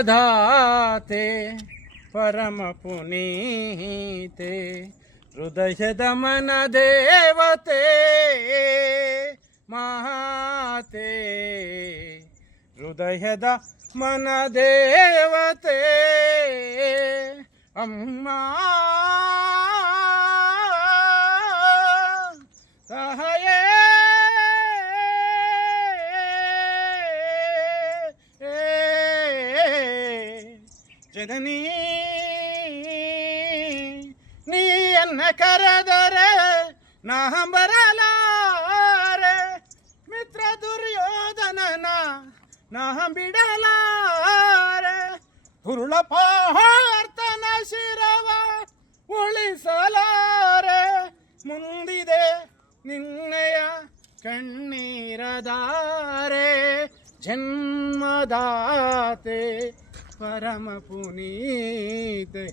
ಪ್ರದಾತೆ ಪರಮ ಪುನೀತೆ ಹೃದಯದ ಮನ ದೇವತೆ ಮಾತೆ ಹೃದಯದ ಮನ ದೇವತೆ ಅಮ್ಮ ಸಹಾಯೇ ಜನನೀ ನೀಯನ್ನ ಕರೆದರೆ ನಾ ಬರಲಾರೆ ಮಿತ್ರ ದುರ್ಯೋಧನನ ನಾ ಬಿಡಲಾರೆ ಹುರುಳ ಪಾರ್ಥನ ಶಿರವ ಉಳಿಸಲಾರೆ ಮುಂದಿದೆ ನಿನ್ನೆಯ ಕಣ್ಣೀರದಾರೆ ಜನ್ಮದಾತೆ ಪರಮ ಪುನೀತೆ